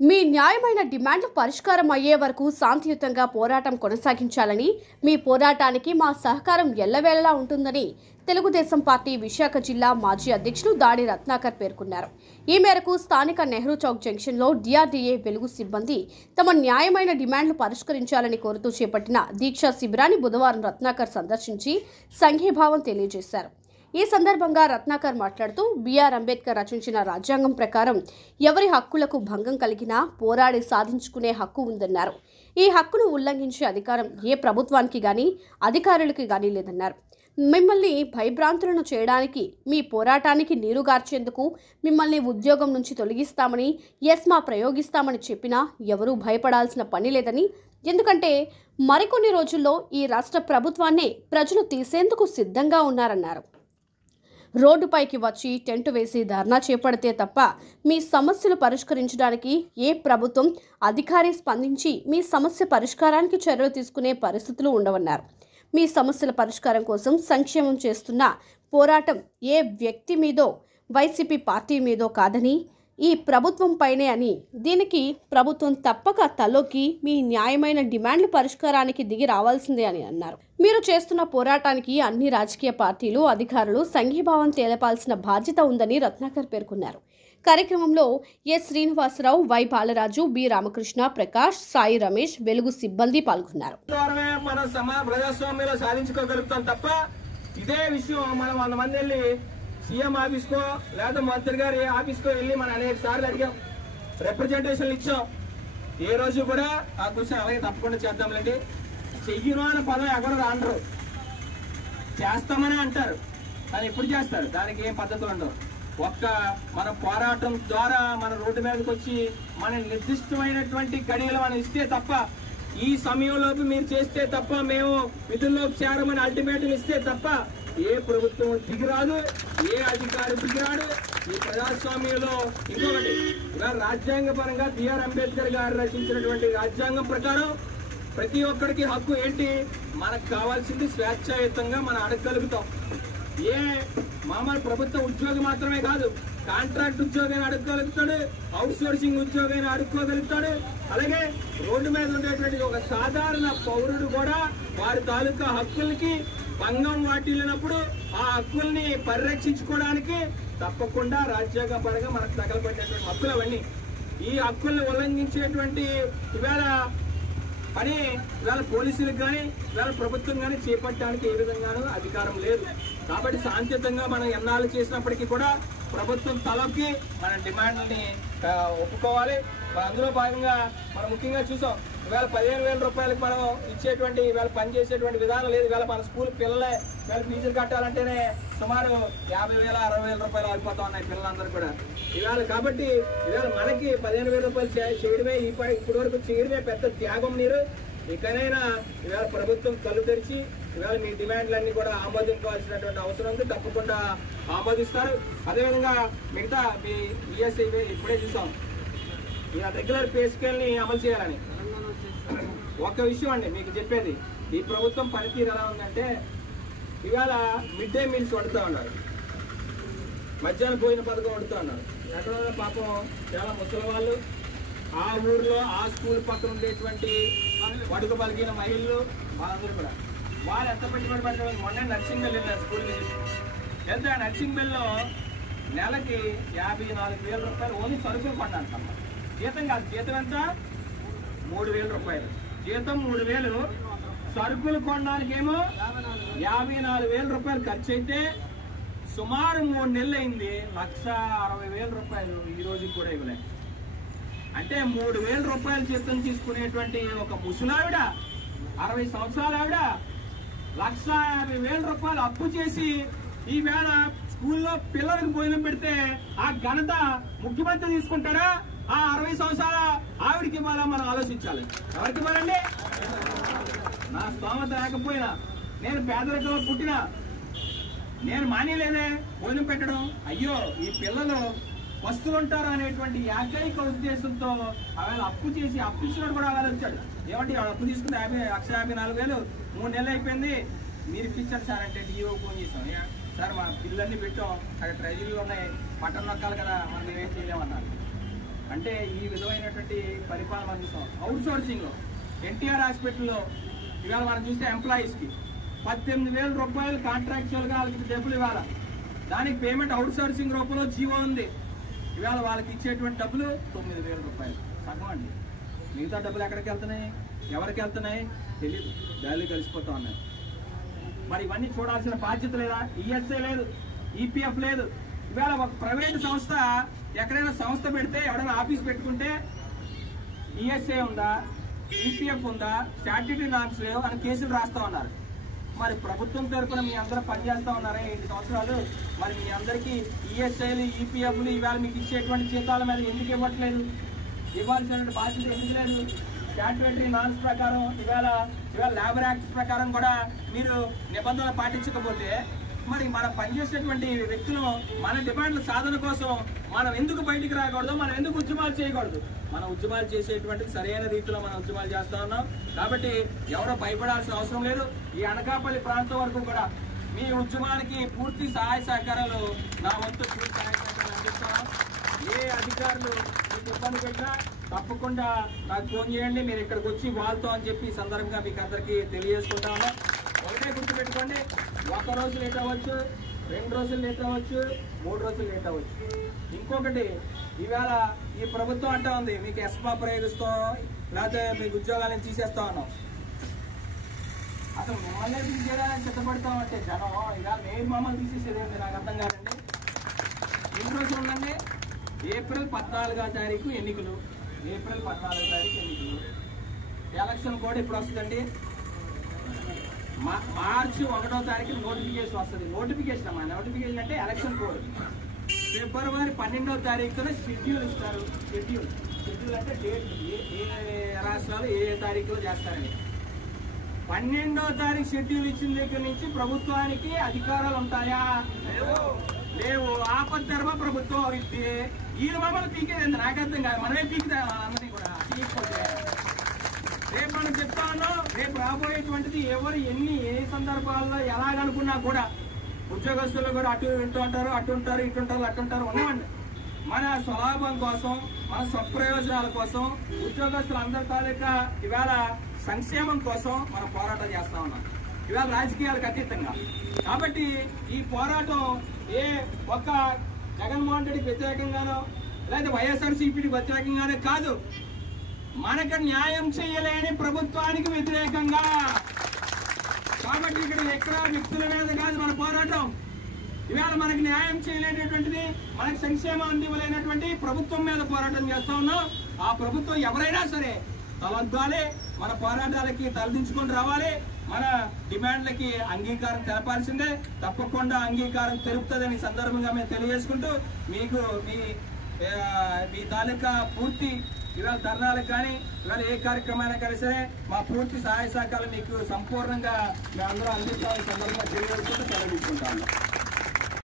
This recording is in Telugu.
మీ న్యాయమైన డిమాండ్లు పరిష్కారం అయ్యే వరకు శాంతియుతంగా పోరాటం కొనసాగించాలని, మీ పోరాటానికి మా సహకారం ఎల్లవేళలా ఉంటుందని తెలుగుదేశం పార్టీ విశాఖ జిల్లా మాజీ అధ్యక్షులు దాడి రత్నాకర్ పేర్కొన్నారు. ఈ మేరకు స్థానిక నెహ్రూ చౌక్ జంక్షన్లో డిఆర్డీఏ వెలుగు సిబ్బంది తమ న్యాయమైన డిమాండ్లు పరిష్కరించాలని కోరుతూ చేపట్టిన దీక్షా శిబిరాన్ని బుధవారం రత్నాకర్ సందర్శించి సంఘీభావం తెలియజేశారు. ఈ సందర్భంగా రత్నాకర్ మాట్లాడుతూ బిఆర్ అంబేద్కర్ రచించిన రాజ్యాంగం ప్రకారం ఎవరి హక్కులకు భంగం కలిగినా పోరాడి సాధించుకునే హక్కు ఉందన్నారు. ఈ హక్కును ఉల్లంఘించే అధికారం ఏ ప్రభుత్వానికి గానీ అధికారులకి గానీ లేదన్నారు. మిమ్మల్ని భయభ్రాంతులను చేయడానికి, మీ పోరాటానికి నీరుగార్చేందుకు మిమ్మల్ని ఉద్యోగం నుంచి తొలగిస్తామని, ఎస్మా ప్రయోగిస్తామని చెప్పినా ఎవరూ భయపడాల్సిన పని లేదని, ఎందుకంటే మరికొన్ని రోజుల్లో ఈ రాష్ట్ర ప్రభుత్వాన్నే ప్రజలు తీసేందుకు సిద్ధంగా ఉన్నారన్నారు. రోడ్డుపైకి వచ్చి టెంటు వేసి ధర్నా చేపడితే తప్ప మీ సమస్యలు పరిష్కరించడానికి ఏ ప్రభుత్వం అధికారి స్పందించి మీ సమస్య పరిష్కారానికి చర్యలు తీసుకునే పరిస్థితులు ఉండవన్నారు. మీ సమస్యల పరిష్కారం కోసం సంక్షేమం చేస్తున్న పోరాటం ఏ వ్యక్తి మీదో, వైసీపీ పార్టీ మీదో కాదని, ఈ ప్రభుత్వం పైనే అని, దీనికి ప్రభుత్వం తప్పక తలోకి మీ న్యాయమైన డిమాండ్ల పరిష్కారానికి దిగి రావాల్సిందే అని అన్నారు. మీరు చేస్తున్న పోరాటానికి అన్ని రాజకీయ పార్టీలు, అధికారులు సంఘీభావం తెలపాల్సిన బాధ్యత ఉందని రత్నాకర్ పేర్కొన్నారు. కార్యక్రమంలో S Srinivasarao, Y Balaraju, B Ramakrishna, Prakash, Sai Ramesh, Velugu సిబ్బంది పాల్గొన్నారు. ప్రజాస్వామ్యంలో సాధించుకోగలుగుతాం తప్ప ఇదే విషయం మనం 100 మంది వెళ్ళి సీఎం ఆఫీస్కో లేదా మంత్రి గారి ఆఫీస్కో వెళ్ళి మనం అనేక సార్లు అడిగాం, రిప్రజెంటేషన్లు ఇచ్చాం. ఏ రోజు కూడా ఆ క్వశ్చన్ అలాగే తప్పకుండా చేద్దాంలేండి. చెయ్యను అనే పదం ఎవరు రాండ్రు, చేస్తామని అంటారు, కానీ ఎప్పుడు చేస్తారు? దానికి ఏం పద్ధతులు ఉండవు. మన పోరాటం ద్వారా మన రోడ్డు మీదకి వచ్చి మన నిర్దిష్టమైనటువంటి గడియలు మనం ఇస్తే తప్ప, ఈ సమయంలోపు మీరు చేస్తే తప్ప, మేము విధుల్లోకి చేరమని అల్టిమేటం ఇస్తే తప్ప ఏ ప్రభుత్వం దిగిరాదు, ఏ అధికారి దిగిరాడు. ఈ ప్రజాస్వామ్యంలో ఇంకొకటి, ఇవాళ రాజ్యాంగ పరంగా బిఆర్ అంబేద్కర్ గారు రచించినటువంటి రాజ్యాంగం ప్రకారం ప్రతి ఒక్కరికి హక్కు ఏంటి? మనకు కావాల్సింది స్వేచ్ఛాయుతంగా మనం అడగగలుగుతాం. ఏ మామూలు ప్రభుత్వ ఉద్యోగి మాత్రమే కాదు, కాంట్రాక్ట్ ఉద్యోగాన్ని అడుక్కోగలుగుతాడు, అవుట్ సోర్సింగ్ ఉద్యోగాన్ని అడుక్కోగలుగుతాడు. అలాగే రోడ్డు మీద ఉండేటువంటి ఒక సాధారణ పౌరుడు కూడా వారి తాలూకా హక్కులకి భంగం వాటిల్లినప్పుడు ఆ హక్కుల్ని పరిరక్షించుకోవడానికి తప్పకుండా రాజ్యాంగ పరంగా మనకు తగలబడినటువంటి హక్కులు అవన్నీ. ఈ హక్కుల్ని ఉల్లంఘించేటువంటి ఇవాళ పని ఇవాళ పోలీసులకు కానీ ఇవాళ ప్రభుత్వం కానీ చేపట్టడానికి ఏ విధంగానూ అధికారం లేదు. కాబట్టి శాంతియుతంగా మనం ఎన్నాళ్ళు చేసినప్పటికీ కూడా ప్రభుత్వం తలకి మన డిమాండ్లని ఒప్పుకోవాలి. అందులో భాగంగా మనం ముఖ్యంగా చూసాం, ఇవాళ 15,000 రూపాయలకు మనం ఇచ్చేటువంటి ఇవాళ పనిచేసేటువంటి విధానం లేదు. ఇవాళ మన స్కూల్ పిల్లలే ఇవాళ ఫీజులు కట్టాలంటేనే సుమారు 50,000, 60,000 రూపాయలు ఆగిపోతా ఉన్నాయి పిల్లలందరూ కూడా ఇవాళ. కాబట్టి ఇవాళ మనకి 15,000 రూపాయలు చేయడమే ఇప్పటి వరకు చేయడమే పెద్ద త్యాగం. మీరు ఇకనైనా ఇవాళ ప్రభుత్వం కళ్ళు తెరిచి ఇవాళ మీ డిమాండ్లన్నీ కూడా ఆమోదించాల్సినటువంటి అవసరం ఉంది. తప్పకుండా ఆమోదిస్తారు. అదేవిధంగా మిగతా మీ ఈఎస్ఐ ఇప్పుడే చూసాం, ఇలా రెగ్యులర్ పే స్కేల్ని అమలు చేయాలని. ఒక్క విషయం అండి మీకు చెప్పేది, ఈ ప్రభుత్వం పనితీరు ఎలా ఉందంటే, ఇవాళ మిడ్ డే మీల్స్ వండుతూ ఉన్నారు, మధ్యాహ్నం భోజన పథకం వండుతూ ఉన్నారు. ఎక్కడో పాపం చాలా ముసలి వాళ్ళు, ఆ ఊర్లో ఆ స్కూల్ పక్కన ఉండేటువంటి వడుగు పలికిన మహిళలు వాళ్ళందరూ కూడా వాళ్ళు ఎంత పెట్టుబడి పడతారు. మొన్న నర్సింగ్ బెల్ వెళ్ళారు స్కూల్ నుంచి. వెళ్తే ఆ నర్సింగ్ బెల్లో నెలకి 54,000 రూపాయలు ఓన్లీ సరుకులు కొనడానికమ్మా. జీతం కాదు, జీతం ఎంత? 3,000 రూపాయలు జీతం. 3,000 సరుకులు కొనడానికేమో 54,000 రూపాయలు ఖర్చు అయితే సుమారు 3 నెలలు అయింది. 1,60,000 రూపాయలు ఈ రోజుకి కూడా ఇవ్వలేదు. అంటే 3,000 రూపాయలు జీతం తీసుకునేటువంటి ఒక ముసలావిడ, 60 సంవత్సరాల ఆవిడ 1,50,000 రూపాయలు అప్పు చేసి ఈవేళ స్కూల్లో పిల్లలకు భోజనం పెడితే ఆ ఘనత ముఖ్యమంత్రి తీసుకుంటారా? ఆ 60 సంవత్సరాల ఆవిడికి ఇవ్వాలా? మనం ఆలోచించాలి. ఎవరికి ఇవ్వాలండి? నా స్తోమత లేకపోయినా, నేను పేదరికంలో పుట్టినా, నేను మానేలేదే భోజనం పెట్టడం. అయ్యో ఈ పిల్లలు వస్తువులుంటారు అనేటువంటి ఏకైక ఉద్దేశంతో ఆవేళ అప్పు చేసి, అప్పు ఇచ్చినాడు కూడా ఆవేళ వచ్చాడు. ఏమంటే అప్పు తీసుకుంటే 1,54,000 3 నెలలు అయిపోయింది, మీరు ఇప్పించారు సార్ అంటే డిఓ ఫోన్ చేసాం. సార్ మా పిల్లల్ని పెట్టాం, అక్కడ ట్రైజీలు ఉన్నాయి, పట్టణ నొక్కాలి కదా, మనం ఏమేం చేయలేమన్నారు. అంటే ఈ విధమైనటువంటి పరిపాలన అందిస్తాం. అవుట్ సోర్సింగ్లో ఎన్టీఆర్ హాస్పిటల్లో ఇవాళ మనం చూస్తే ఎంప్లాయీస్కి 18,000 రూపాయలు కాంట్రాక్చువల్గా వాళ్ళకి డబ్బులు ఇవ్వాలి. దానికి పేమెంట్ అవుట్ సోర్సింగ్ రూపంలో జీవో ఉంది. ఇవాళ వాళ్ళకి ఇచ్చేటువంటి డబ్బులు 9,000 రూపాయలు, సగం అండి. మిగతా డబ్బులు ఎక్కడికి వెళ్తున్నాయి, ఎవరికి వెళ్తున్నాయి తెలియదు, గాలి కలిసిపోతా ఉన్నాయి. మరి ఇవన్నీ చూడాల్సిన బాధ్యత లేదా? ఈఎస్ఐ లేదు, ఈపీఎఫ్ లేదు. ఇవాళ ఒక ప్రైవేటు సంస్థ ఎక్కడైనా సంస్థ పెడితే, ఎవరైనా ఆఫీస్ పెట్టుకుంటే ఈఎస్ఐ ఉందా, ఈపీఎఫ్ ఉందా, స్టాట్యూటరీ నామ్స్ లేవు అని కేసులు రాస్తా ఉన్నారు. మరి ప్రభుత్వం తరఫున మీ అందరూ పనిచేస్తా ఉన్నారా 7 సంవత్సరాలు? మరి మీ అందరికీ ఈఎస్ఐలు, ఈపీఎఫ్లు ఇవాళ మీకు ఇచ్చేటువంటి జీతాల మీద ఎందుకు ఇవ్వట్లేదు? ఇవ్వాల్సిన బాధ్యత ఎందుకు లేదు? స్టాట్యూటరీ నామ్స్ ప్రకారం ఇవాళ లేబర్ యాక్ట్స్ ప్రకారం కూడా మీరు నిబంధనలు పాటించకపోతే మరి మనం పనిచేసేటువంటి వ్యక్తులు మన డిమాండ్ల సాధన కోసం మనం ఎందుకు బయటికి రాకూడదు, మనం ఎందుకు ఉద్యమాలు చేయకూడదు? మనం ఉద్యమాలు చేసేటువంటి సరైన రీతిలో మనం ఉద్యమాలు చేస్తా ఉన్నాం. కాబట్టి ఎవరో భయపడాల్సిన అవసరం లేదు. ఈ అనకాపల్లి ప్రాంతం వరకు కూడా మీ ఉద్యమానికి పూర్తి సహాయ సహకారాలు నా వంతు పూర్తి సహాయ సహకారాలు అందిస్తాను. ఏ అధికారులు మీకు ఇబ్బంది పెట్టినా తప్పకుండా నాకు ఫోన్ చేయండి, మీరు ఇక్కడికి వచ్చి వాళ్ళతో అని చెప్పి ఈ సందర్భంగా మీకు అందరికీ తెలియజేసుకుంటాను. ఒకటే గుర్తుపెట్టుకోండి, 1 రోజు లేట్ అవ్వచ్చు, 2 రోజులు లేట్ అవ్వచ్చు, 3 రోజులు లేట్ అవ్వచ్చు. ఇంకొకటి, ఈవేళ ఈ ప్రభుత్వం అంటా ఉంది మీకు ఎస్పా ప్రయోగిస్తాం, లేకపోతే మీకు ఉద్యోగాలను తీసేస్తా ఉన్నాం. అసలు మిమ్మల్ని తీసేయడానికి సిద్ధపడతాం అంటే జనం, ఇవాళ మేము మమ్మల్ని తీసేసేది ఏంటి నాకు అర్థం కాదండి. ఎన్ని రోజులు ఉందండి? ఏప్రిల్ 14వ తారీఖు ఎన్నికలు. ఏప్రిల్ 14వ తారీఖు ఎన్నికలు. ఎలక్షన్ కోడ్ ఎప్పుడు వస్తుందండి? మార్చి 1వ తారీఖు నోటిఫికేషన్ వస్తుంది. నోటిఫికేషన్ అంటే ఎలక్షన్ కోడ్. ఫిబ్రవరి 12వ తారీఖున షెడ్యూల్ ఇస్తారు. షెడ్యూల్ అంటే డేట్, ఏ రాష్ట్రాలు ఏ తారీఖులో చేస్తారని. 12వ తారీఖు షెడ్యూల్ ఇచ్చిన దగ్గర నుంచి ప్రభుత్వానికి అధికారాలు ఉంటాయా? లేవు. ఆపద్ధర్మ ప్రభుత్వం అవిద్ది. ఈ మమ్మల్ని పీకేది నాకు అర్థం కాదు. మనమే పీకుతా అన్నది కూడా పీకపోతే రేపు మనం చెప్తా ఉన్నాం. రేపు రాబోయేటువంటిది ఎవరు ఏ సందర్భాల్లో ఎలాగనుకున్నా కూడా ఉద్యోగస్తులు కూడా అటు వింటూ ఉంటారు, అటు ఉంటారు, ఇటు ఉంటారు, అటు ఉంటారు. ఉన్నామండి. మన స్వలాభం కోసం, మన స్వప్రయోజనాల కోసం, ఉద్యోగస్తులందరి తాలూకా ఇవాళ సంక్షేమం కోసం మనం పోరాటం చేస్తా ఉన్నాం, ఇవాళ రాజకీయాలకు అతీతంగా. కాబట్టి ఈ పోరాటం ఒక్క జగన్మోహన్ రెడ్డికి వ్యతిరేకంగానో లేదా వైఎస్ఆర్సీపీకి వ్యతిరేకంగానే కాదు, మనకు న్యాయం చేయలేని ప్రభుత్వానికి వ్యతిరేకంగా. కాబట్టి ఇక్కడ ఎక్కడ వ్యక్తుల మీద కాదు మన పోరాటం. ఇవాళ మనకు న్యాయం చేయలేనటువంటిది, మనకు సంక్షేమం అందివ్వలేనటువంటి ప్రభుత్వం మీద పోరాటం చేస్తా ఉన్నాం. ఆ ప్రభుత్వం ఎవరైనా సరే తలొగ్గాలి, మన పోరాటాలకి తలదించుకొని రావాలి, మన డిమాండ్లకి అంగీకారం తెలపాల్సిందే. తప్పకుండా అంగీకారం తెలుపుతుందని సందర్భంగా మేము తెలియజేసుకుంటూ, మీకు మీ తాలూకా పూర్తి ఇవాళ ధర్నాలకు కానీ ఇవాళ ఏ కార్యక్రమానికి కానీ సరే మా పూర్తి సహాయ సహకారాలు మీకు సంపూర్ణంగా మేము అందరూ అందిస్తామని సందర్భంగా తెలియజేసుకుంటూ సెలవు తీసుకుంటాము.